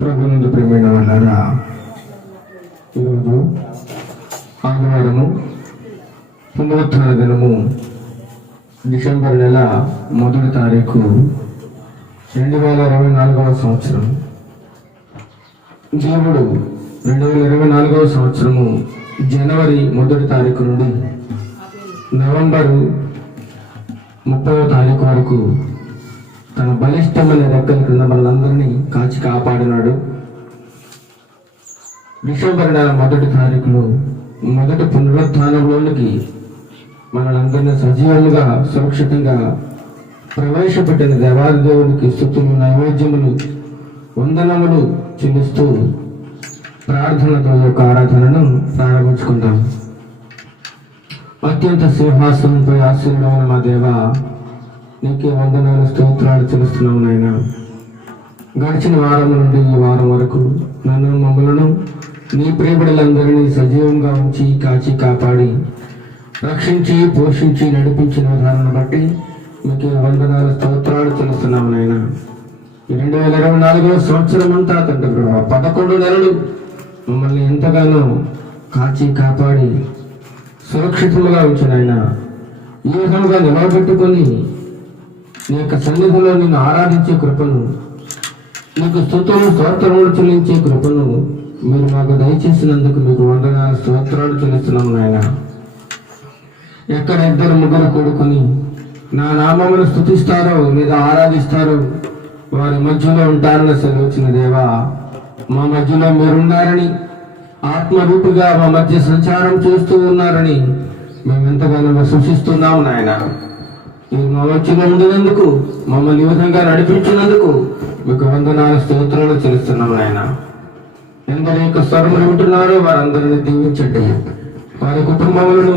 ప్రభునందు ప్రియమైన వాళ్ళారా, ఈరోజు ఆదివారము పునరుత్థాన దినము డిసెంబర్ నెల 1వ తారీఖు 2024 సంవత్సరం. దేవుడు 2024 సంవత్సరము జనవరి 1వ తారీఖు నుండి నవంబరు 30వ తారీఖు వరకు తన బలిష్టమైన రెక్కల క్రింద మనందరినీ కాచి కాపాడినాడు. డిసెంబర్ నెల 1వ తారీఖులో మొదటి పునరుత్థానంలోనికి మనందరినీ సజీవంగా సురక్షితంగా ప్రవేశపెట్టిన దేవాది దేవునికి స్తుతులు, నైవేద్యములు, వందనములు చెల్లిస్తూ ప్రార్థనతో యొక్క ఆరాధనను ప్రారంభించుకుందాం. అత్యంత సింహాసనంపై ఆశీర్వదమైన మా దేవ, నీకే వందనాలు, స్తోత్రాలు చెల్లిస్తున్నాము నాయన. గడిచిన వారం నుండి ఈ వారం వరకు నన్ను, మమ్మలను, నీ ప్రియబిడ్డలందరినీ సజీవంగా ఉంచి కాచి కాపాడి రక్షించి పోషించి నడిపించిన విధానాన్ని బట్టి మీకే వందనాలు, స్తోత్రాలు చెల్లిస్తున్నాము నాయన. 2024 సంవత్సరం అంతా తండ్రి ప్రభావ 11 నెలలు మమ్మల్ని ఎంతగానో కాచి కాపాడి సురక్షితంగా ఉంచిన ఆయన ఈ విధంగా నిలబెట్టుకొని నీ యొక్క సన్నిధిలో నిన్ను ఆరాధించే కృపను, నీకు స్తుతులు స్తోత్రములు చెల్లించే కృపను మీరు మాకు దయచేసినందుకు మీకు వందనాలు, స్తోత్రాలు చెల్లిస్తున్నాము నాయన. ఎక్కడ 2-3 కూడుకొని నా నామమును స్తుతిస్తారో లేదా ఆరాధిస్తారో వారి మధ్యలో ఉంటారని సెలవుచిన దేవా, మా మధ్యలో మీరున్నారని, ఆత్మరూపిగా మా మధ్య సంచారం చేస్తూ ఉన్నారని మేము ఎంతగానో విశ్వసిస్తున్నాము నాయన. మీరు మా మధ్యలో ఉండినందుకు, మమ్మల్ని ఈ విధంగా నడిపించినందుకు మీకు వందనాలు, స్తోత్రాలు చెల్లిస్తున్నాము నాయన. ఎందరి యొక్క స్వరములు వింటున్నారో వారందరినీ దీవించండి. వారి కుటుంబములను,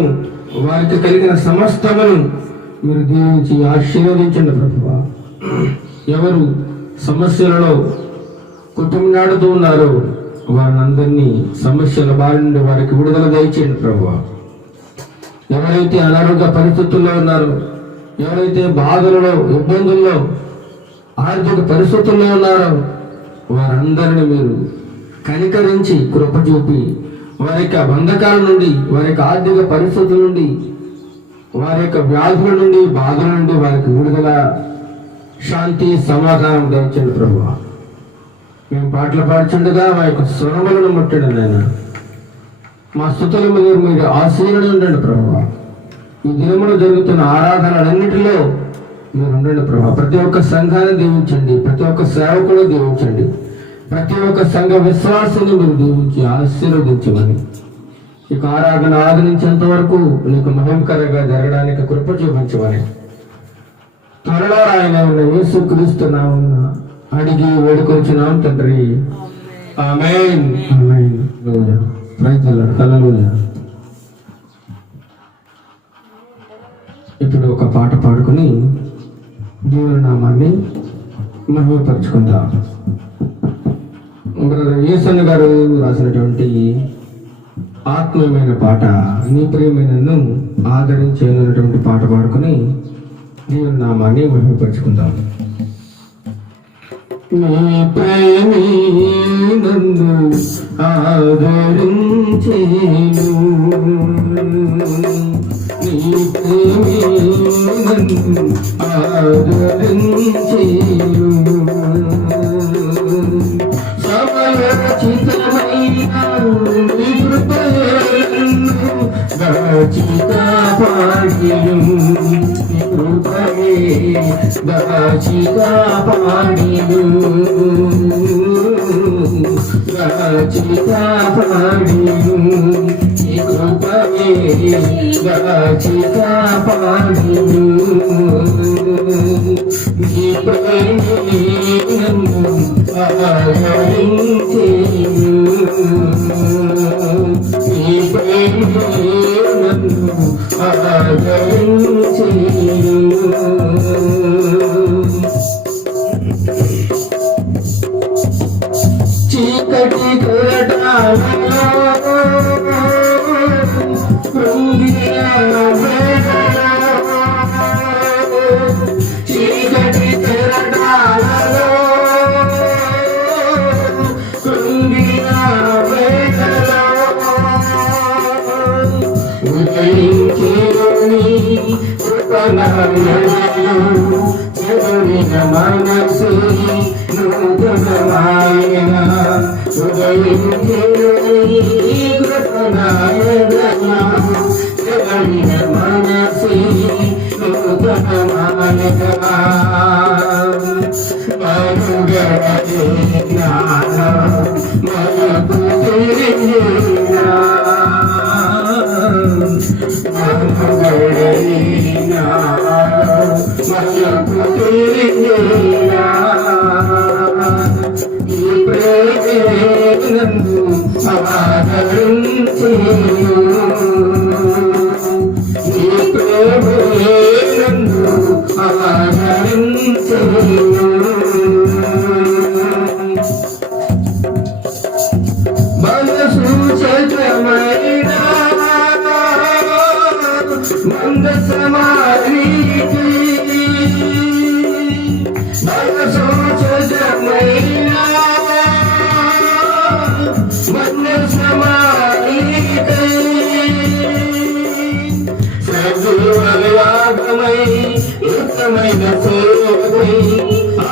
వారికి కలిగిన సమస్తమును మీరు దీవించి ఆశీర్వదించండి ప్రభువా. ఎవరు సమస్యలలో కుటుంబాడుతూ ఉన్నారో వారిని సమస్యల బారి నుండి వారికి విడుదల దయచేయండి ప్రభువా. ఎవరైతే అనారోగ్య పరిస్థితుల్లో ఉన్నారో, ఎవరైతే బాధలలో, ఇబ్బందుల్లో, ఆర్థిక పరిస్థితుల్లో ఉన్నారో వారందరిని మీరు కనికరించి కృప చూపి వారి యొక్క బంధకాల నుండి, వారి యొక్క ఆర్థిక పరిస్థితుల నుండి, వారి యొక్క వ్యాధుల నుండి, బాధల నుండి వారికి విడుదల, శాంతి, సమాధానం దయచేయండి ప్రభువా. మేము పాటలు పాడుచుండగా మా యొక్క స్వరములను ముట్టండి నాయన. మా స్తుతుల మీద మీరు ఆశీర్వదించి ఉండండి ప్రభువా. ఈ దినములో జరుగుతున్న ఆరాధనలన్నిటిలో మీరు ఉండండి ప్రభువా. ప్రతి ఒక్క సంఘాన్ని దీవించండి, ప్రతి ఒక్క సేవకుడు దీవించండి, ప్రతి ఒక్క సంఘ విశ్వాసాన్ని మీరు దీవించి ఆశీర్వదించమని, ఇక ఆరాధన ఆదరించేంత వరకు నీకు మహిమకరంగా జరగడానికి కృప చూపించమని త్వరలో ఆయన యేసుక్రీస్తు నామమున అడిగి వేడుకొంచున్నాం తండ్రి, amen. Amen. Praise the Lord. Hallelujah. ఇప్పుడు ఒక పాట పాడుకుని దేవుని నామాన్ని మహిమపరుచుకుందాం. బ్రదర్ యేసన్న గారు రాసినటువంటి ఆత్మీయమైన పాట, నీ ప్రియమైనను ఆదరించేటువంటి పాట పాడుకుని దేవుని నామాన్ని మహిమపరుచుకుందాం. నీ ప్రేమే నన్ను ఆదరించేను, నీ ప్రేమే నన్ను ఆదరించేను, సమయోచితమైన నీ కృపను దాచి కాపాడెను, నీ కృపనే దాచి కాపాడెను, దాచి కాపాడెను, నీ కృపనే దాచి కాపాడెను, నీ ప్రేమే నన్ను ఆదరించెను, నీ ప్రేమే నన్ను ఆదరించెను. చీకటి తోటలలో కృంగిన వేళలో, చీకటి తోటలలో చెదరిన మనసు నూతనమాయన చెదరిన మనసు నూతనమాయన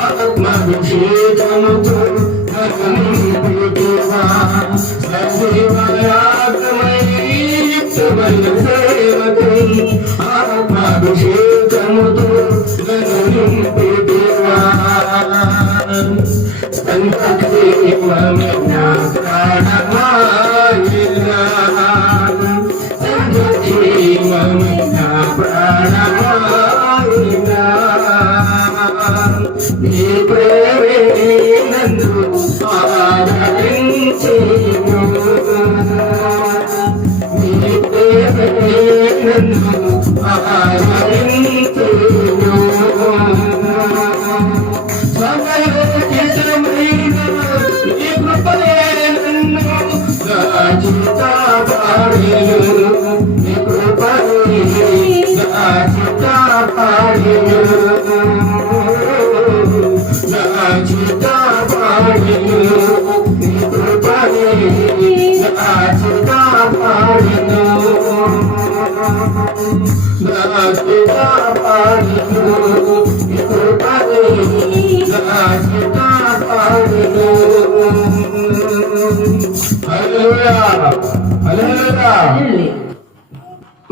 ఆత్మాభిషేకముతో ఆత్మాభిషేకముతో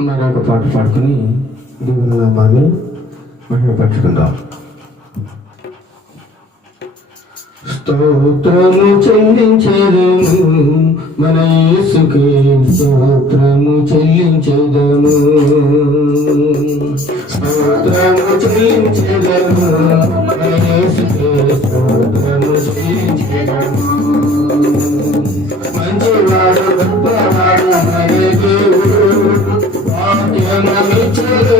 మరొక పాట పాడుకుని దేవుని నామాన్ని మహిమపరచుకుందాం. స్తోత్రము చెల్లించెదము మన యేసుకే, స్తోత్రము చెల్లించెదము, స్తోత్రము చెల్లించెదము మన యేసుకే, స్తోత్రము చెల్లించెదము. మంచివాడు గొప్పవాడు మన దేవుడు, వాక్యమిచ్చెను.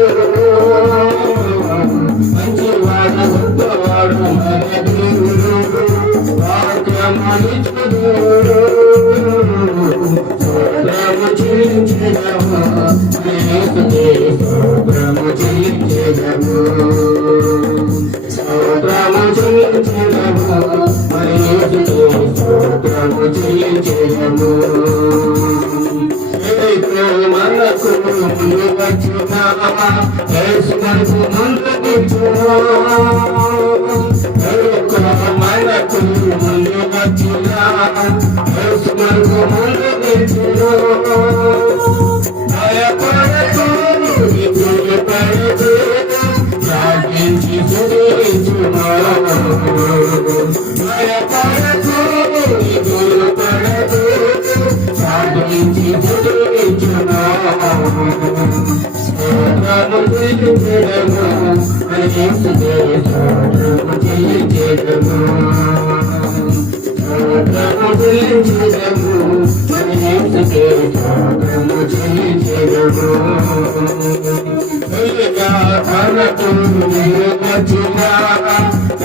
మంచివాడు గొప్పవాడు మన దేవుడు, స్తోత్రము చెల్లించెదము యేసుకే, స్తోత్రము చెల్లించెదము, స్తోత్రము చెల్లించెదము యేసుకే, స్తోత్రము చెల్లించెదము. మనకు ముందు వచ్చిన యేసు మనకు ముందు మనకు ముందు వచ్చిన యేసు మనకు ముందు భయపడకు భయపడకు సాగించి సుధించుమా, భయపడకు భయపడకు సాగించి సుధించుమా. స్తోత్రము చెల్లించెదము యేసుకే, స్తోత్రము చెల్లించెదము, స్తోత్రము చెల్లించెదము యేసుకే, స్తోత్రము చెల్లించెదము. మనకు వచ్చిన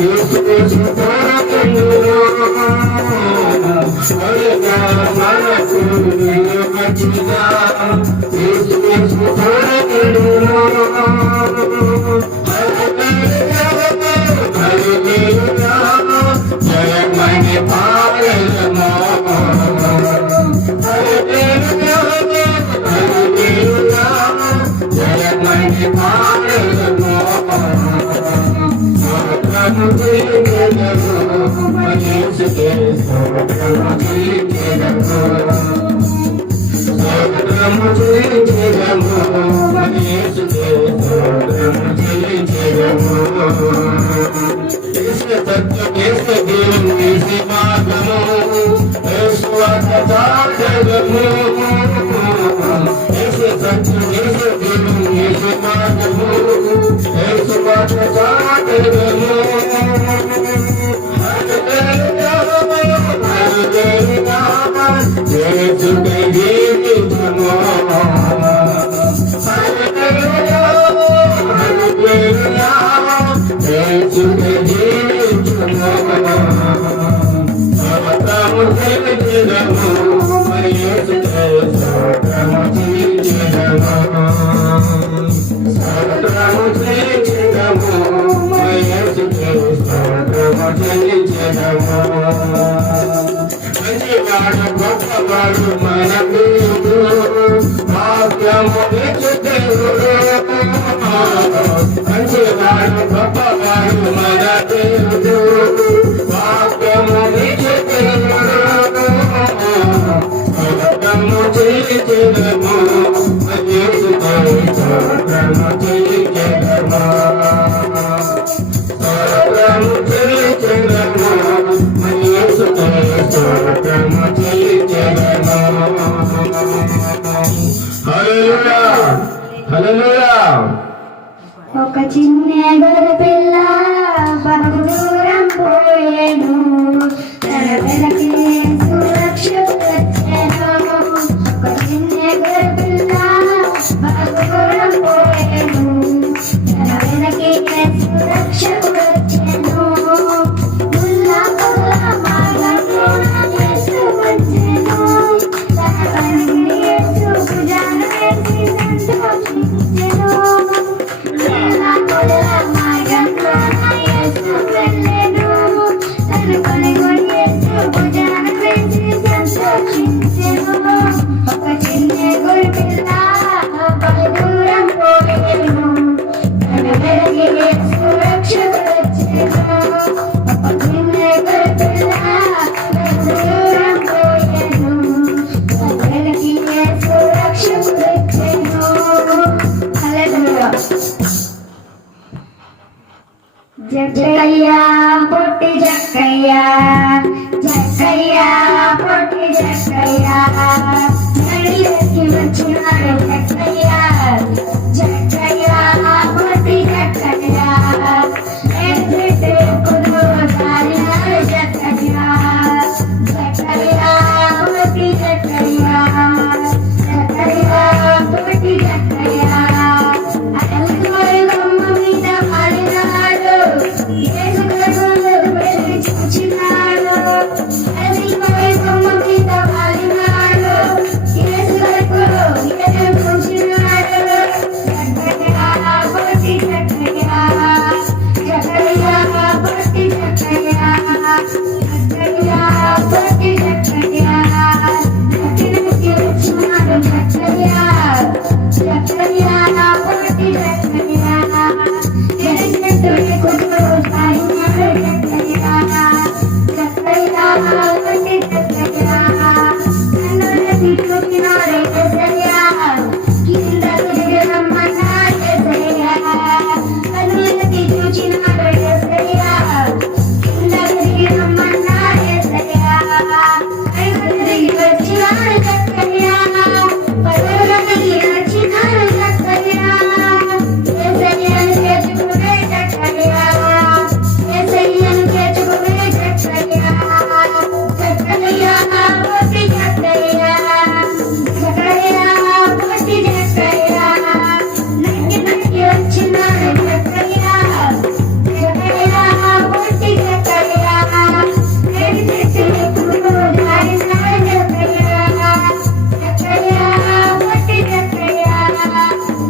యేసు తోడకుండు, మనకు వచ్చిన యేసు తోడకుండు. జయమణి పాలనమో జయమ గొప్పవాడు మన దేవుడు వాక్యము దేవుడు మంచివాడు గొప్పవాడు మన దేవుడు వాక్యము దేవుడు స్వర్గము చేయించదము స్వర్గము చేయించదము స్వర్గము చేయించదము ఒక చిన్న గొర్రె పిల్ల బహు దూరం పోయేను తన వెనకే సురక్ష వచ్చెను. ఒక చిన్న గొర్రె పిల్ల బహు దూరం పోయేను తన వెనకే సురక్ష వచ్చెను. ముల్ల ముల్ల మార్గంలోన యేసు వచ్చెను. తన కన్నుని యేసు భుజాన వేసి సంతోషించెను. ఒక చిన్న గొర్రె పిల్ల బహు దూరం పోయేను తన వెనకే సురక్షకుడు వచ్చెను. ఒక చిన్న గొర్రె పిల్ల బహు దూరం పోయేను తన వెనకే సురక్షకుడు వచ్చెను. హల్లెలూయా. జక్కయ్యా పొట్టి జక్కయ్యా జక్కయ్యా పొట్టి జక్కయ్యా నడికి వచ్చినాడు జక్కయ్యా జక్కయ్యా పొట్టి జక్కయ్యా ఎదురు సారినాడు జక్కయ్యా జక్కయ్యా పొట్టి జక్కయ్యా జక్కయ్యా పొట్టి జక్కయ్యా అలసిపోయి బొమ్మ మీద పడినాడు యేసు కడుపులోకి వెళ్ళి చూచినాడు. అలసిపోయి బొమ్మ మీద పడినాడు యేసు కడుపులో ఎదురు చూచినాడు. జక్కయ్యా పొట్టి జక్కయ్యా జక్కయ్యా పొట్టి జక్కయ్యా జక్కయ్యా పొట్టి జక్కయ్యా నడికి వచ్చినాడు జక్కయ్యా జక్కయ్యా పొట్టి జక్కయ్యా ఎదురు కుదురు సారినాడు జక్కయ్యా జక్కయ్యా పొట్టి జక్కయ్యా కన్నులకి చూపినాడు యేసయ్యా కింద తిరిగి రమ్మన్నాడు యేసయ్యా కన్నులకి చూచినాడు యేసయ్యా కింద తిరిగి రమ్మన్నాడు యేసయ్యా పైకి తిరిగి వచ్చినాడు జక్కయ్యా పరువులకి వచ్చినాడు జక్కయ్యా యేసయ్యను చేర్చుకునే జక్కయ్యా యేసయ్యను చేర్చుకునే జక్కయ్యా జక్కయ్యా పొట్టి జక్కయ్యా జక్కయ్యా పొట్టి జక్కయ్యా నక్కి నక్కి వచ్చినాడు జక్కయ్యా జక్కయ్యా పొట్టి జక్కయ్యా ఏడి చెట్టు ఎక్కుతూ జారినాడు జక్కయ్యా జక్కయ్యా పొట్టి జక్కయ్యా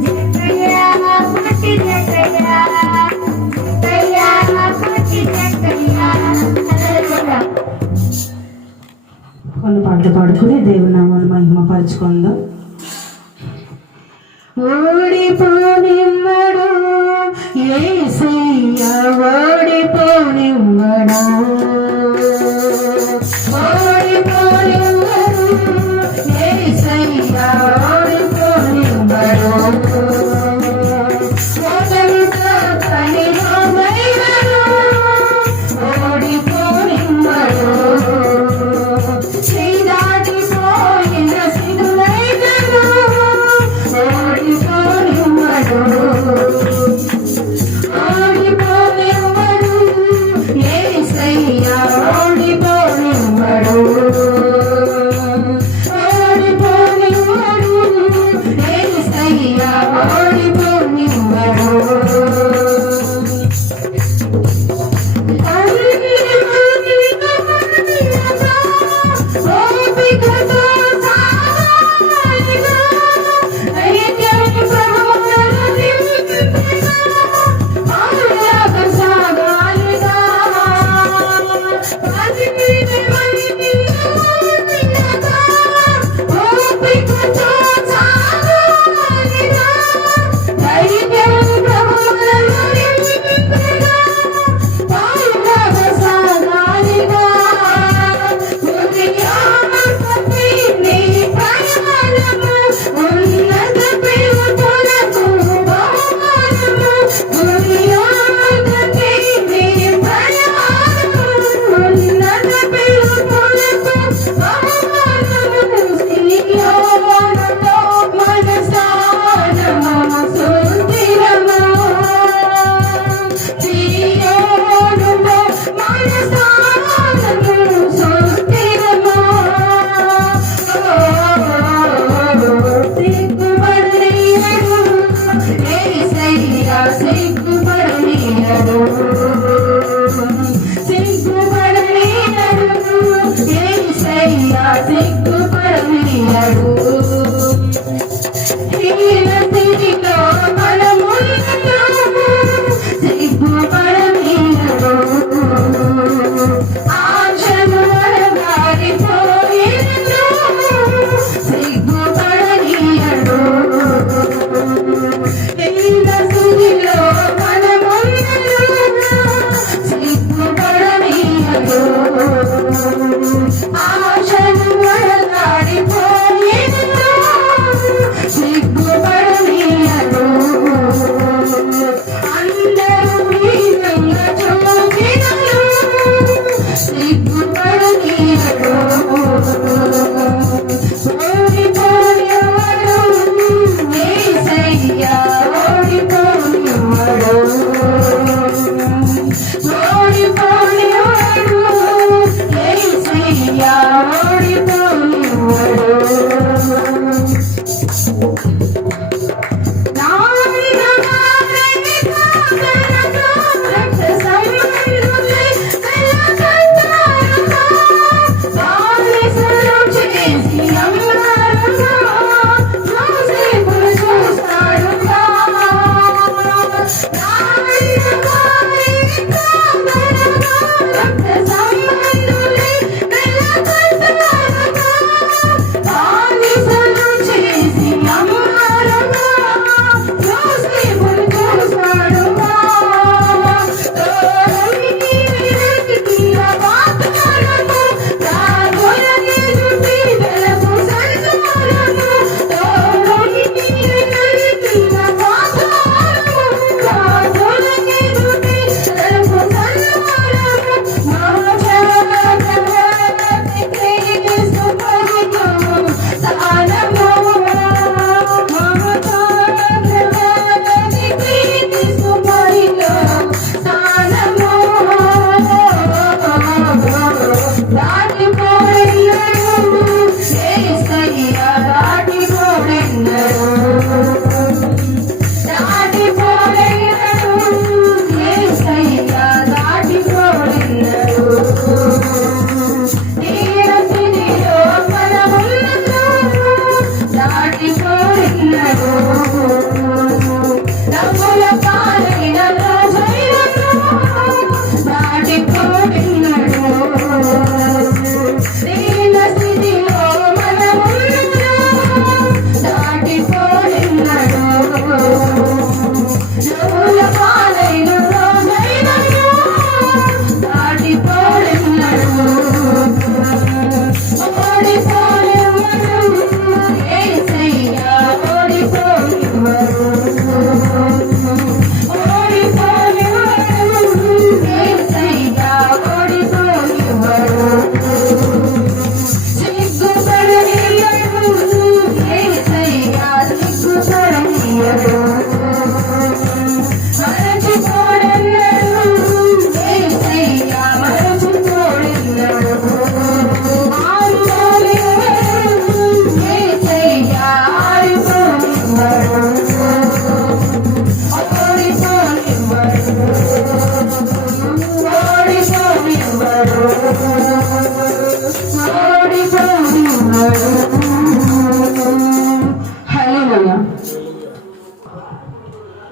జక్కయ్యా పొట్టి జక్కయ్యా జక్కయ్యా పొట్టి జక్కయ్యా. హల్లెలూయా. కొన్ని పాటలు పాడుకుని దేవుని నామాన్ని మహిమపరచుకుందాం. ఓడిపోనివ్వడు యేసయ్య ఓడిపోనివ్వడు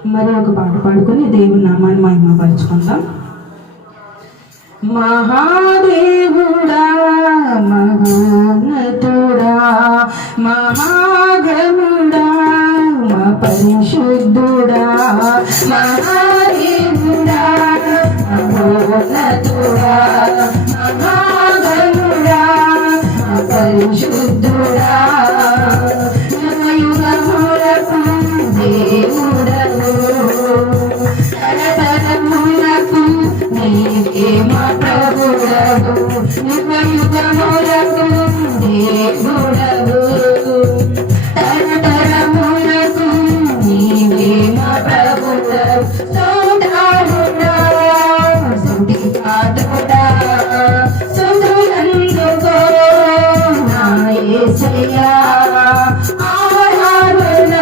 మరి ఒక పాట పాడుకొని దేవుని నామాన్ని మహిమపరచుకుందాం. మహాదేవుడా మహోన్నతుడా మహాగణుడా మా పరిశుద్ధుడా మహాదేవుడా మహోన్నతుడా మహాగణుడా మా పరిశుద్ధుడా యుగయుగములకు దేవుడవు తరతరములకు నీవే మా ప్రభుడవు యుగయుగములకు దేవుడవు తరతరములకు నీవే మా ప్రభుడవు స్తోత్రముడా స్తుతిపాత్రుడా స్తుతులందుకో నా యేసయ్యా ఆరాధన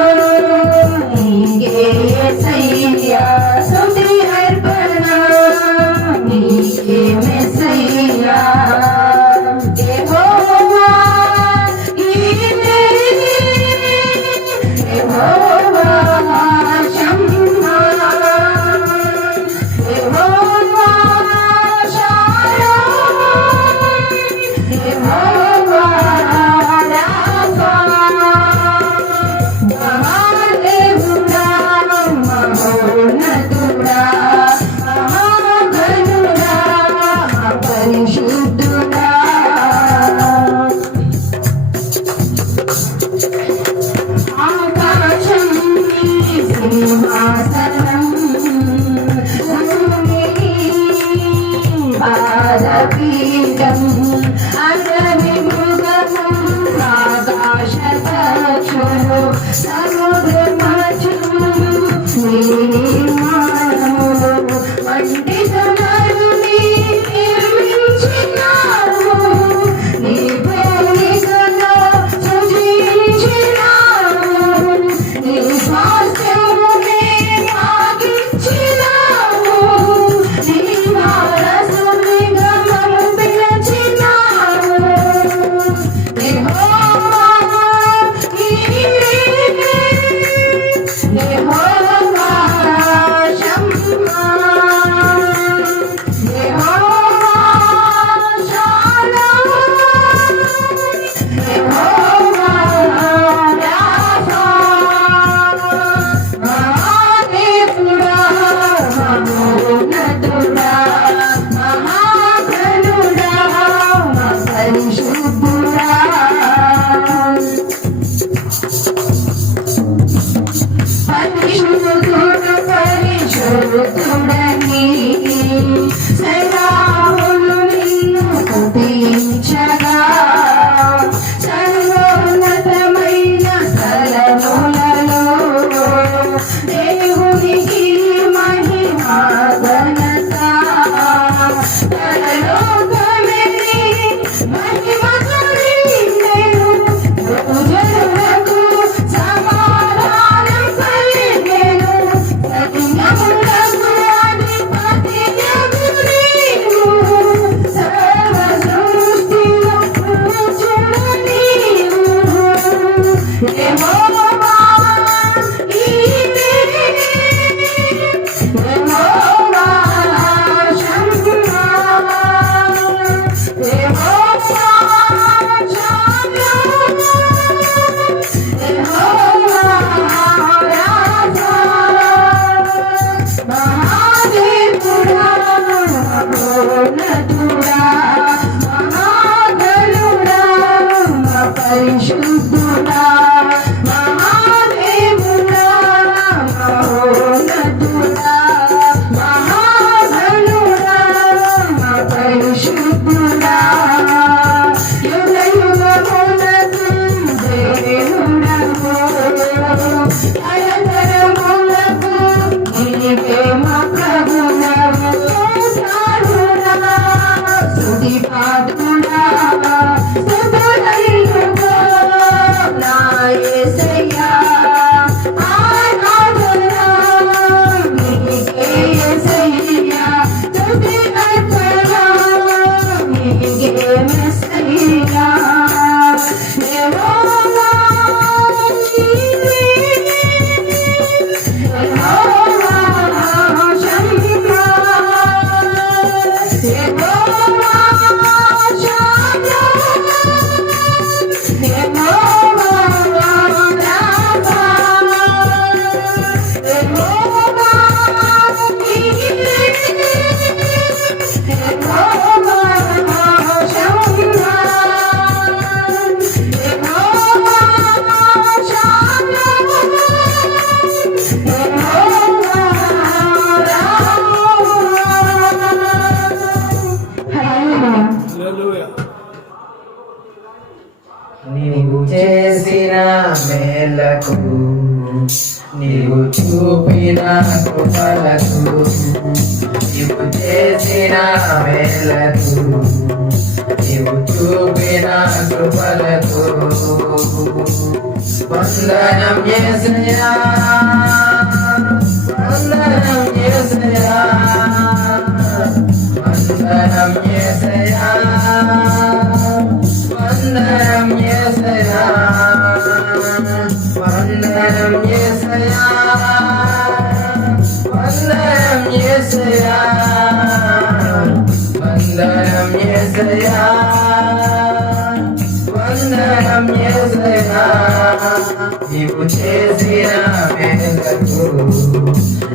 నీకే యేసయ్యా స్తుతి అర్పణ నీకే మెస్సయ్యా యెహోవా ఈరే యెహోవా షమ్మా యెహోవా షాలోమ్ యెహోవా రాఫా మహాదేవుడా మహోన్నతుడా మహాగణుడా పరిశుద్ధుడా ఆకాశం నీ సింహాసనం భూమి నీ పాదపీఠం అడవి మృగము ఆకాశ పక్షులు సముద్ర మత్స్యులు నీ నిర్మాణములు వంటి తనరుని నిర్మించినావు నీ పోలికలో సృజించినావు నీ స్వాస్థ్యమునే మాకిచ్చినావు నీ వారసునిగా మమ్ము పిలిచినావు యెహోవా ఈరే యెహోవా షమ్మా యెహోవా షాలోమ్ యెహోవా రాఫా మహాదేవుడా మహోన్నతుడా మహాగణుడా మా పరిశుద్ధుడా పరిశుద్ధుడు పరిశుద్ధుడని సదావులు నిన్ను స్తుతించగా సర్వోన్నతమైన స్థలములలో దేవునికి మహిమ ఘనత పరలోకమే నీ మహిమతో నిండెను భూజనులకు సమాధానం కలిగెను సత్యములకు అధిపతియగు నీవు కృపలకు నీవు చూపిన కృపలకు నీవు చేసిన మేలకు నీవు చూపిన కృపలకు వందనం యేసయ్యా వందనం యేసయ్యా వందనం యేసయ్యా వందనం యేసయ్యా వందనం యేసయ్యా వందనం యేసయ్యా వందనం యేసయ్యా వందనం యేసయ్యా నీవు చేసిన మేలకు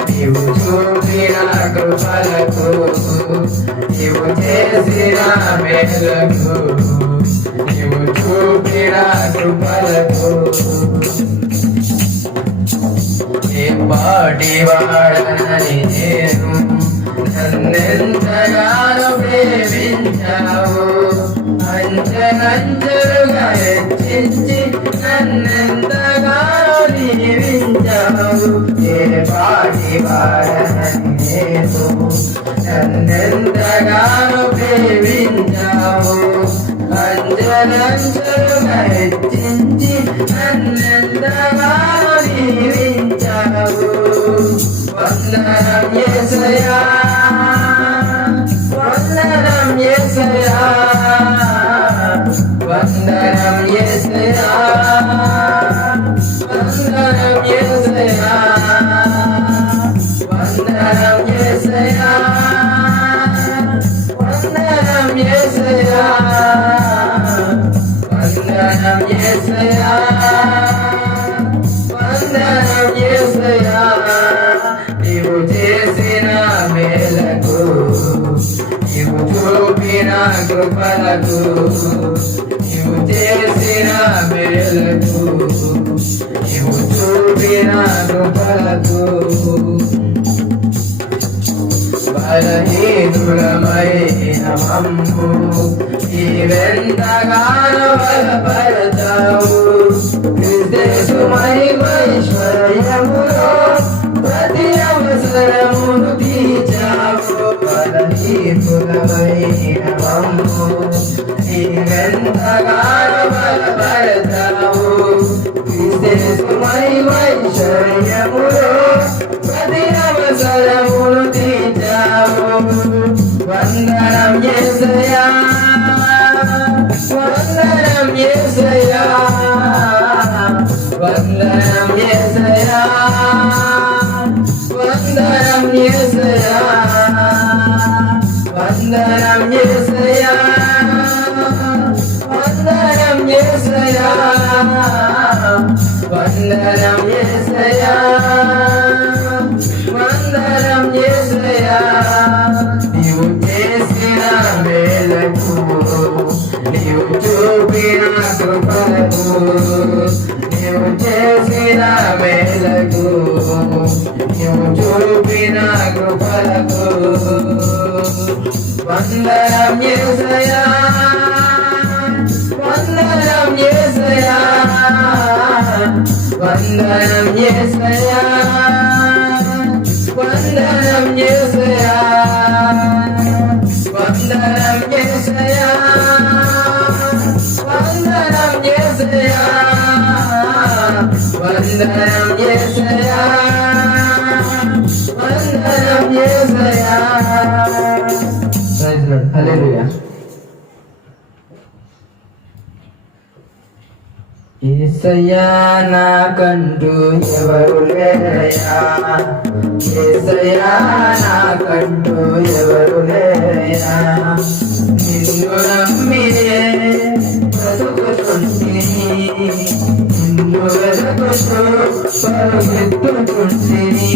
నీవు చూపిన కృపలకు నీవు చేసిన మేలకు నీవు చూపిన కృపలకు ఏ పాటి వాడనని నేను నన్నెంతగానో ప్రేమించావు అంచెలంచెలుగా హెచ్చించి నన్నెంతగానో దీవించావు ఏ పాటి వాడనని నేను నన్నెంతగానో ప్రేమించావు అంచెలంచెలుగా హెచ్చించి నన్నెంతగానో దీవించావు వందనం యేసయ్యా వందనం యేసయ్యా వందనం యేసయ్యా వందనం యేసయ్యా వందనం యేసయ్యా వందనం యేసయ్యా వందనం యేసయ్యా వందనం యేసయ్యా నీవు చేసిన మేలకు నీవు చూపిన కృపలకు నీవు చేసిన మేలకు నీవు చూపిన కృపలకు బలహీనులమైన మమ్ము నీవెంతగానో బలపడతావు క్రీస్తు మహిమైశ్వర్యములో ప్రతి అవసరమును తీర్చావు బలహీనులమైన మమ్ము నీవెంతగానో బలపడతావు క్రీస్తు మహిమైశ్వర్యములో ప్రతి అవసరమును తీర్చావు వందనం యేసయ్యా వందనం యేసయ్యా వందనం యేసయ్యా వందనం యేసయ్యా వందనం యేసయ్యా వందనం యేసయ్యా వందనం యేసయ్యా వందనం యేసయ్యా నీవు చేసిన మేలకు నీవు చూపిన కృపలకు నీవు చేసిన మేలకు నీవు చూపిన కృపలకు వందనం యేసయ్యా వందనం యేసయ్యా వందనం యేసయ్యా వందనం యేసయ్యా వందనం యేసయ్యా వందనం యేసయ్యా వందనం యేసయ్యా వందనం యేసయ్యా హల్లెలూయా. యేసయ్యా నాకంటూ ఎవరు లేరయ్యా యేసయ్యా నాకంటూ ఎవరు లేరయ్యా నిన్ను నమ్మినే బ్రతుకుతుంటిని నిన్ను వెతుకుతూ పరుగెత్తుతుంటిని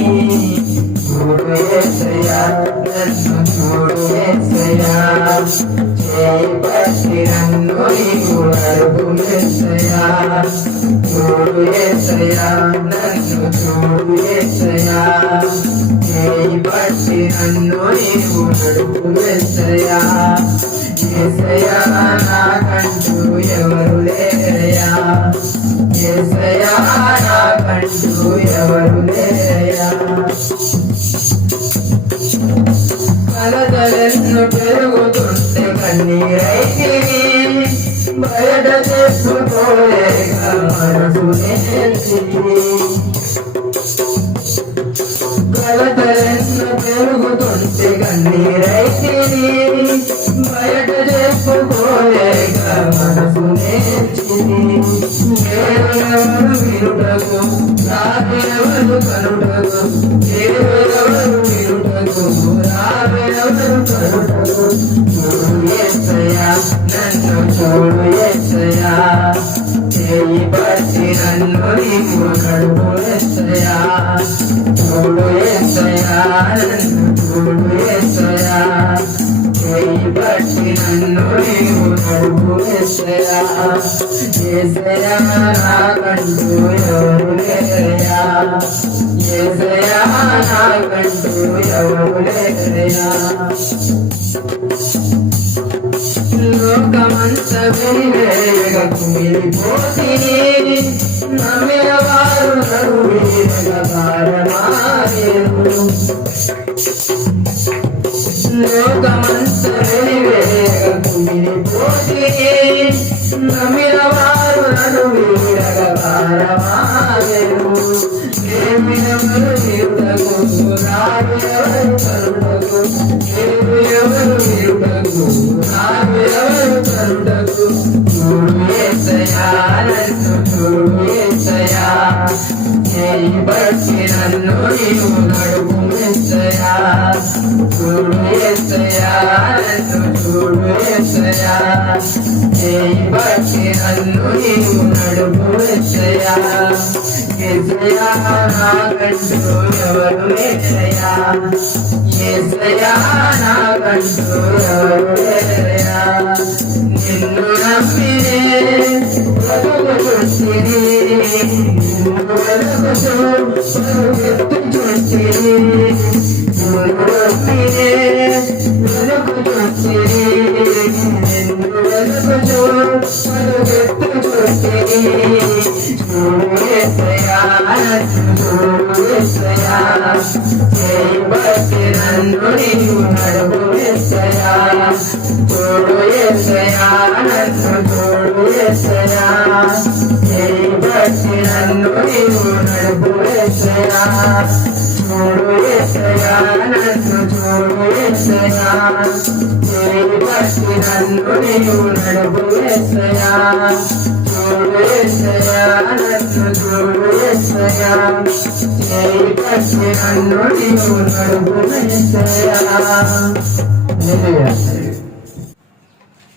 చూడు యేసయ్యా నన్ను చూడు యేసయ్యా చేయి పట్టి నన్ను నీవు నడుపు యేసయ్యా చూడు యేసయ్యా నన్ను చూడు యేసయ్యా చేయి పట్టి నన్ను నీవు నడుపు యేసయ్యా యేసయ్యా నాకంటూ ఎవరు లేరయ్యా యేసయ్యా నాకంటూ ఎవరు లేరయ్యా కలతలెన్ను పెరుగుతుంటే కన్నీరైతిని బయట చెప్పుకోలేక మనసు నేర్చింది కలతలెన్ను పెరుగుతుంటే కన్నీరైతిని బయట చెప్పుకోలేక మనసు నేర్చింది ఎవరు వినుటకు రాబెవరు కనుటకు ఎవరు వినుటకు రాబెవరు కనుటకు చూడు యేసయ్యా నన్ను చూడు యేసయ్యా చేయి పట్టి నన్ను నీవు నడుపు యేసయ్యా చూడు యేసయ్యా నన్ను చూడు యేసయ్యా చేయి పట్టి నన్ను నీవు నడుపు యేసయ్యా యేసయ్యా నాకంటూ ఎవరు లేరయ్యా యేసయ్యా నాకంటూ ఎవరు లేరయ్యా లోకమంత వెలివేగ కుమిలిపోతిని నమ్మిన వారు నరువేగ భారమారేరు లోకమంత వెలివేగ కుమిలిపోతిని నమ్మిన వారు నరువేగ భారమారేరు దేవుడెవరు వీరుడకు రాబెవరు కరుడకు దేవుడెవరు వీరుడకు రాబెవరు కరుడకు చూడు యేసయ్యా నన్ను చూడు యేసయ్యా చేయి పట్టి నన్ను నీవు నడుపు యేసయ్యా చూడు యేసయ్యా నన్ను చూడు యేసయ్యా చేయి పట్టి నన్ను నీవు నడుపు యేసయ్యా యేసయ్యా నాకంటూ ఎవరు లేరయ్యా యేసయ్యా నాకంటూ ఎవరు లేరయ్యా నిన్ను నమ్మినే బ్రతుకుచుంటిని నిన్ను వెతుకుచు పరుగెత్తుచుంటిని నిన్ను నమ్మినే బ్రతుకుచుంటిని నిన్ను వెతుకుచు పరుగెత్తుచుంటిని చూడు యేసయ్యా చూడు యేసయ్యా చేయి పట్టి నన్ను నీవు నడుపు యేసయ్యా చూడు యేసయ్యా నన్ను చూడు యేసయ్యా చేయి పట్టి నన్ను నీవు నడుపు యేసయ్యా చూడు యేసయ్యా నన్ను చూడు యేసయ్యా చేయి పట్టి నన్ను నీవు నడుపు యేసయ్యా చూడు యేసయ్యా నన్ను చూడు యేసయ్యా చేయి పట్టి నన్ను నీవు నడుపు యేసయ్యా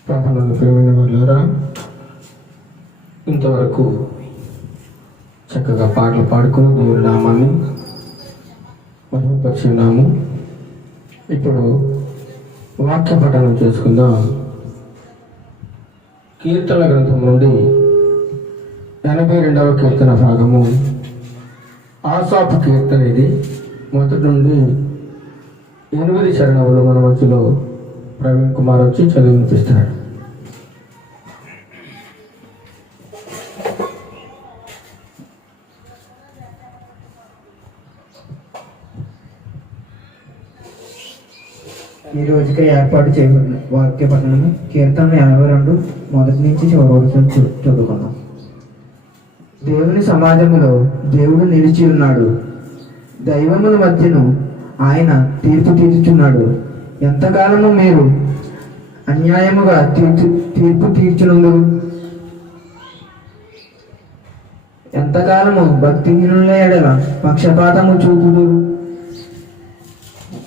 ప్రభువునందు ప్రియమైన వాళ్ళారా, ఇంతవరకు చక్కగా పాటలు పాడుకుని దేవుని నామాన్ని మహిమపరిచున్నాము. ఇప్పుడు వాక్య పఠనం చేసుకుందాం. కీర్తన గ్రంథం నుండి 82వ కీర్తన భాగము ఆసాపు కీర్తన. ఇది మొదటి నుండి 8 చరణములు మన మధ్యలో ప్రవీణ్ కుమార్ వచ్చి చదివి వినిపిస్తాడు. ఈ రోజుకి ఏర్పాటు చేయబడిన వాక్య పఠనము కీర్తన 82 మొదటి నుంచి చివరి వరకు చదువుకున్నాం. దేవుని సమాజములో దేవుడు నిలిచి ఉన్నాడు, దైవముల మధ్యను ఆయన తీర్పు తీర్చుచున్నాడు. ఎంతకాలము మీరు అన్యాయముగా తీర్పు తీర్చునందురు? ఎంతకాలము భక్తిహీనుల ఎడల పక్షపాతము చూపుదురు?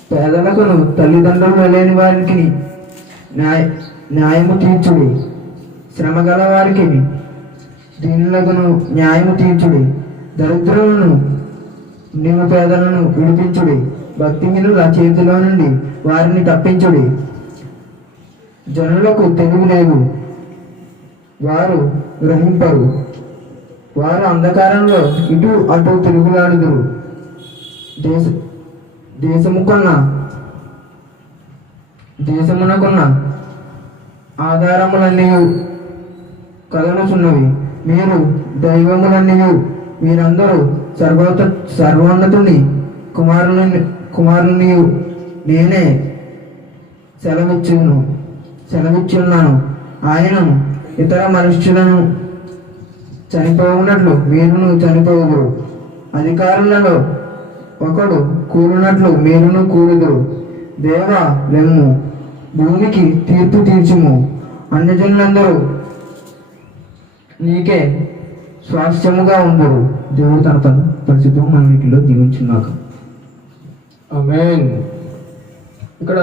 పేదలకును తల్లిదండ్రులు లేని వారికి న్యాయము తీర్చుడి, శ్రమ గల వారికి దీనులకును న్యాయము తీర్చుడి, దరిద్రులను నిరుపేదలను విడిపించుడి, భక్తిహీనుల చేతిలో నుండి వారిని తప్పించుడి. జనులకు తెలివి లేదు, వారు గ్రహింపరు, వారు అంధకారంలో ఇటు అటు తిరుగులాడుదురు. దేశమునకున్న ఆధారములన్నీ కదలుచున్నవి, మీరు దైవములన్నయు మీరందరూ సర్వోన్నతుని కుమారుని నేనే సెలవిచ్చున్నాను. ఆయనను ఇతర మనుష్యులను చనిపోవునట్లు మీరును చనిపోవుదురు. అధికారులలో ఒకడు కూలినట్లు మీరును కూలుదురు. దేవా లెమ్ము, భూమికి తీర్పు తీర్చుము. అన్యజనులందరూ నీకే స్వాస్థ్యముగా ఉందరు. దేవుడు తన పరిశుద్ధం మన వీటిలో దీవించున్నాక. ఆమేన్. ఇక్కడ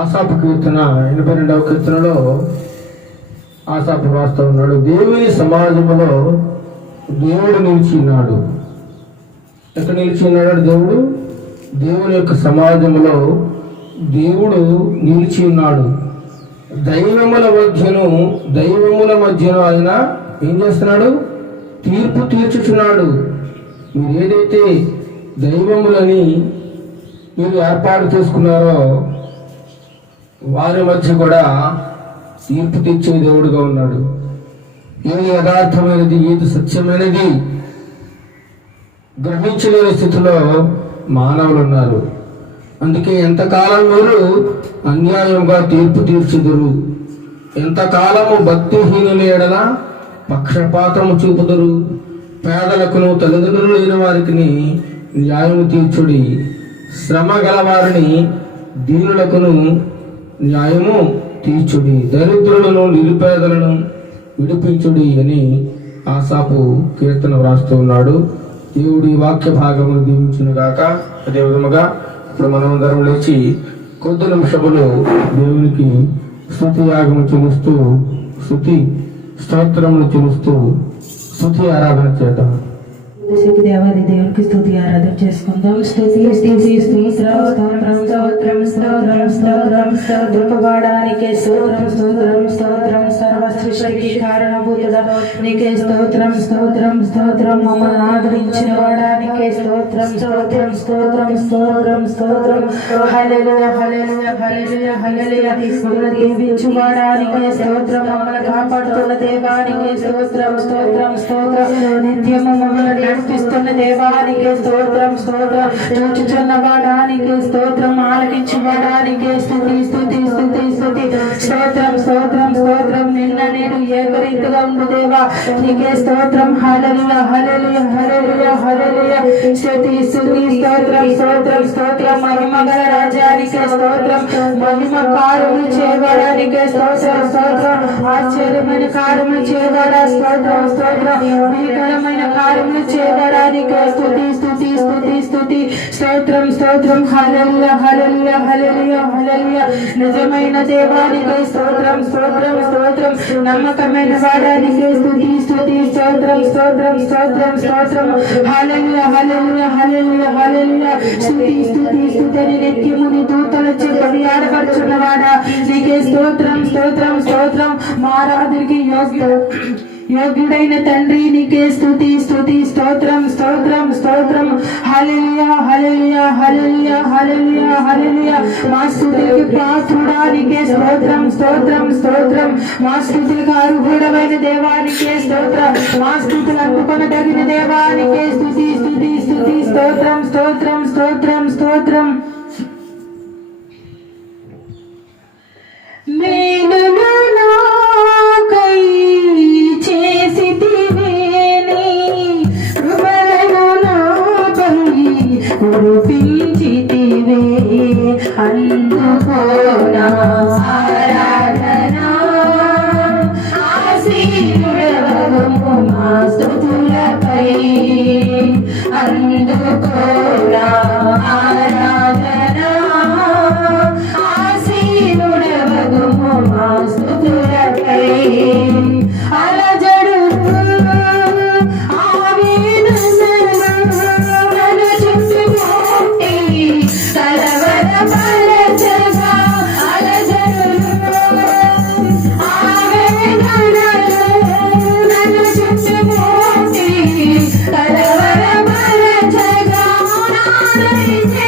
ఆసాపు కీర్తన 82వ కీర్తనలో ఆసాపు రాస్తూ ఉన్నాడు, దేవుని సమాజంలో దేవుడు నిలిచి ఉన్నాడు. ఎక్కడ నిలిచి ఉన్నాడు దేవుడు? దేవుని యొక్క సమాజంలో దేవుడు నిలిచి ఉన్నాడు. దైవముల మధ్యను ఆయన ఏం చేస్తున్నాడు? తీర్పు తీర్చుచున్నాడు. మీరు ఏదైతే దైవములని మీరు ఏర్పాటు చేసుకున్నారో వారి మధ్య కూడా తీర్పు తీర్చే దేవుడుగా ఉన్నాడు. ఏది యథార్థమైనది, ఏది సత్యమైనది గ్రహించలేని స్థితిలో మానవులు ఉన్నారు. అందుకే ఎంతకాలం మీరు అన్యాయంగా తీర్పు తీర్చుదురు, ఎంతకాలము భక్తిహీనుల ఎడల పక్షపాతము చూపుదురు. పేదలకును తల్లిదండ్రులు లేని వారికి న్యాయము తీర్చుడి, శ్రమ గలవారిని దీనులకును న్యాయము తీర్చుడి, దరిద్రులను నిరుపేదలను విడిపించుడి అని ఆసాపు కీర్తన వ్రాస్తూ ఉన్నాడు. దేవుడు ఈ వాక్య భాగమును దీవించును గాక. అదే విధముగా ఇప్పుడు మనమందరం లేచి కొద్ది నిమిషములు దేవునికి స్తుతి యాగము చెల్లిస్తూ, స్తోత్రములు చెల్లిస్తూ స్తుతి ఆరాధన చేద్దాం. దేవాది దేవునికి స్తుతి ఆరాధన చేసుకుందాం. స్తుతి స్తుతి స్తోత్రం స్తోత్రం స్తోత్రం స్తోత్రం స్తోత్రం స్తోత్రపడానికే స్తోత్రం స్తోత్రం స్తోత్రం సర్వ సృష్టికి కారణభూతుడా నీకే స్తోత్రం స్తోత్రం స్తోత్రం మమ్మల్ని ఆదరించిన వాడానికే స్తోత్రం స్తోత్రం స్తోత్రం స్తోత్రం స్తోత్రం హల్లెలూయా హల్లెలూయా హల్లెలూయా హల్లెలూయా మమ్మల్ని దీవించు వాడానికే స్తోత్రం మమ్మల్ని కాపాడుతున్న దేవానికే స్తోత్రం స్తోత్రం స్తోత్రం నిత్యము మమ్మల్ని నడిపిస్తున్న దేవానికే స్తోత్రం స్తోత్రం చూచుచున్న వాడానికే స్తోత్రం ఆలకించు వాడానికే స్తుతి స్తుతి స్తుతి స్తుతి స్తోత్రం స్తోత్రం స్తోత్రం నిన్న నేను ఏకరీతిగా ఉండు దేవా నీకే స్తోత్రం హల్లెలూయా హల్లెలూయా హల్లెలూయా హల్లెలూయా స్తుతి స్తుతి స్తోత్రం స్తోత్రం స్తోత్రం మహిమగల రాజానికే స్తోత్రం మహిమ కార్యములు చేయబడానికే స్తోత్రం స్తోత్రం ఆశ్చర్యమైన కార్యములు చేయబడా స్తోత్రం స్తోత్రం భీకరమైన కార్యములు చేయబడానికే స్తుతి స్తుతి స్తుతి స్తుతి స్తోత్రం స్తోత్రం హల్లెలూయా హల్లెలూయా హల్లెలూయా హల్లెలూయా నిజమైన దేవానికే స్తోత్రం స్తోత్రం స్తోత్రం నమ్మకమైన వాడానికే స్తుతి స్తుతి స్తోత్రం స్తోత్రం స్తోత్రం స్తోత్రం హల్లెలూయా హల్లెలూయా హల్లెలూయా హల్లెలూయా స్తుతి స్తుతి స్తుతి నిత్యము నీ దూతలచే కొనియాడబడుచున్నవాడా నీకే స్తోత్రం స్తోత్రం స్తోత్రం మా ఆరాధనకి యోగ్యుడైన తండ్రి నీకే స్తుతి స్తుతి స్తోత్రం స్తోత్రం స్తోత్రం హల్లెలూయా హల్లెలూయా హల్లెలూయా హల్లెలూయా హల్లెలూయా మా స్తుతికి పాత్రుడా నీకే స్తోత్రం స్తోత్రం స్తోత్రం మా స్తుతికి అర్హుడమైన దేవానికే స్తోత్రం మా స్తుతులు అందుకొనదగిన దేవానికే స్తుతి స్తుతి స్తుతి స్తోత్రం స్తోత్రం స్తోత్రం స్తోత్రం మేలును నాకై చేసితివే నీ కృపలను నాపై కురిపించితివే అందుకో నా ఆరాధన ఆశీర్వదము మా స్తుతులపై అందుకో నా ఆరాధన ఆశీర్వదము మా స్తుతులపై అలజడు ఆవేదనను చుట్టుముట్టి కలవరపరచగా అలజడు ఆవేదనను చుట్టుముట్టి కలవరపరచగా ఆదరించే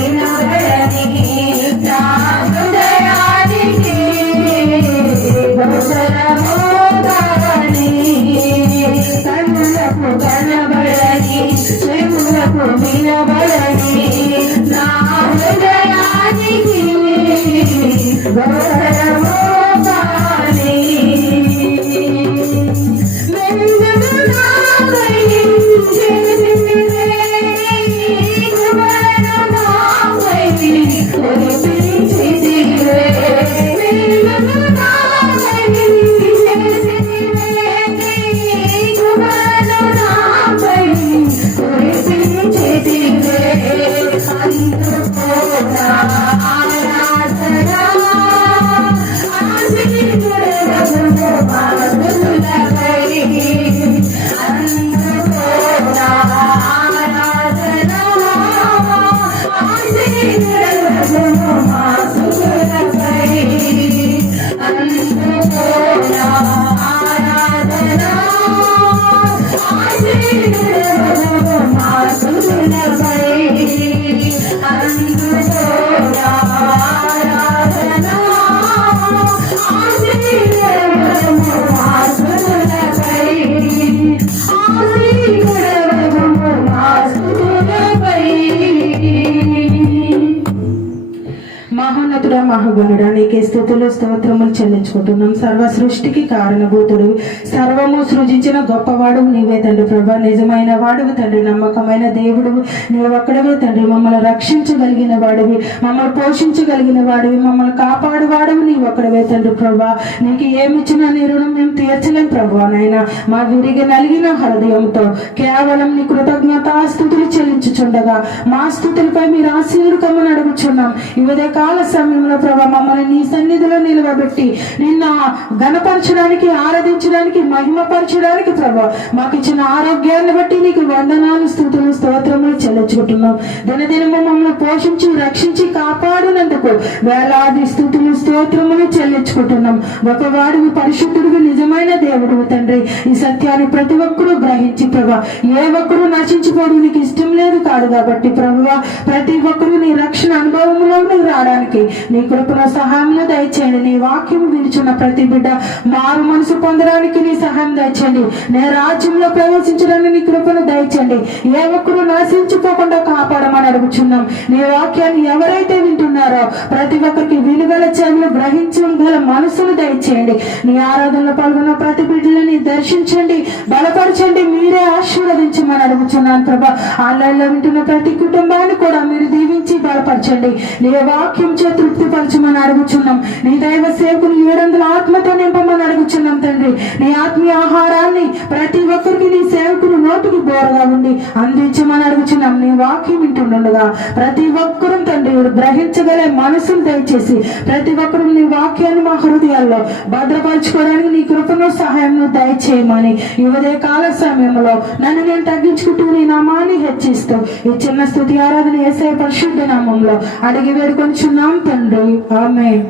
వినబడని నా హృదయానికి గోచరమోగాని కన్నులకు కనబడని చెవులకు వినబడని నా హృదయానికి గోచరమోగాని మెల్లగా నాపై చేసినవే కృపను నాపై కురిపించితివే మెల్లగా నాపై చేసినవే కృపను నాపై కురిపించితివే అందుకో నా ఆరాధన మహోన్నతుడ మహాగణుడ నీకే స్తుతులు స్తోత్రములు చెల్లించుకుంటున్నాం. సర్వ సృష్టికి కారణభూతుడు, సర్వము సృజించిన గొప్పవాడు నీవే తండ్రి. ప్రభా నిజమైన వాడువు తండ్రి, నమ్మకమైన దేవుడు నీవు ఒక్కడవే తండ్రి. మమ్మల్ని రక్షించగలిగిన వాడివి, మమ్మల్ని పోషించగలిగిన వాడివి, మమ్మల్ని కాపాడువాడివి నీవు ఒక్కడవే తండ్రి. ప్రభా నీకు ఏమిచ్చినా నీ రుణం మేము తీర్చలేం ప్రభా. నైనా మా విరిగి నలిగిన హృదయంతో కేవలం నీ కృతజ్ఞతాస్తుతులు చెల్లించుచుండగా మా స్తుతులపై మీరు ఆశీర్వదమని అడుగుచున్నాం. ఇవదే కాల సమయంలో ప్రభా మమ్మల్ని నీ సన్నిధిలో నిలవబెట్టి నిన్న ఘనపరచడానికి, ఆరాధించడానికి, మహిమపరచడానికి ప్రభా మాకు ఇచ్చిన ఆరోగ్యాన్ని బట్టి నీకు వందనాలు, స్తుతులు, స్తోత్రములు చెల్లించుకుంటున్నాం. దినదినము మమ్మల్ని పోషించి రక్షించి కాపాడినందుకు వేలాది స్తుతులు స్తోత్రములు చెల్లించుకుంటున్నాం. గొప్పవాడివి, పరిశుద్ధుడివి, నిజమైన దేవుడు తండ్రి. ఈ సత్యాన్ని ప్రతి ఒక్కరూ గ్రహించి ప్రభా ఏ ఒక్కరూ నశించుకోవడం నీకు ఇష్టం లేదు కాదు కాబట్టి ప్రభువా ప్రతి ఒక్కరూ నీ రక్షణ అనుభవంలో రావడానికి నీ కృపలో సహాయం దయచేయండి. నీ వాక్యం వినిచున్న ప్రతి బిడ్డ మారు మనసు పొందడానికి నీ సహాయం దయచేయండి. నీ రాజ్యంలో ప్రవేశించడానికి నీ కృపను దయచేయండి. ఏ ఒక్కరూ నశించిపోకుండా కాపాడమని అడుగుచున్నాం. నీ వాక్యాన్ని ఎవరైతే వింటున్నారో ప్రతి ఒక్కరికి విలుగల చెవులు, గ్రహించగల మనసును దయచేయండి. నీ ఆరాధనలో పాల్గొన్న ప్రతి బిడ్డలని దర్శించండి, బలపరచండి, మీరే ఆశీర్వదించమని అడుగుచున్నాను ప్రభా. ఆన్లైన్లో వింటున్న ప్రతి కుటుంబాన్ని కూడా మీరు దీవించి బలపరచండి. నీ వాక్యం చే తృప్తిపరచమని అడుగుచున్నాం. నీ దైవ సేవకుని 700 ఆత్మతో నింపమని అడుగుచున్నాం తండ్రి. నీ ఆత్మీయ ఆహారాన్ని ప్రతి ఒక్కరికి నీ సేవకుని నోటికి బోరగా ఉండి అందించమని అడుగుచున్నాం. నీ వాక్యం వింటుండగా ప్రతి ఒక్కరూ తండ్రి గ్రహించగలే మనసును దయచేసి ప్రతి ఒక్కరూ నీ వాక్యాన్ని మా హృదయాల్లో భద్రపరచుకోవడానికి నీ కృపను సహాయం దయచేయమని ఈ ఉదయ కాల సమయంలో నన్ను నేను తగ్గించుకుంటూ నీ నామాన్ని హెచ్చిస్తూ ఈ చిన్న స్తుతి ఆరాధన యేసయ్య పరిశుద్ధ నామంలో అడిగి వేడుకొంచున్నాం తండ్రి. ఆమేన్.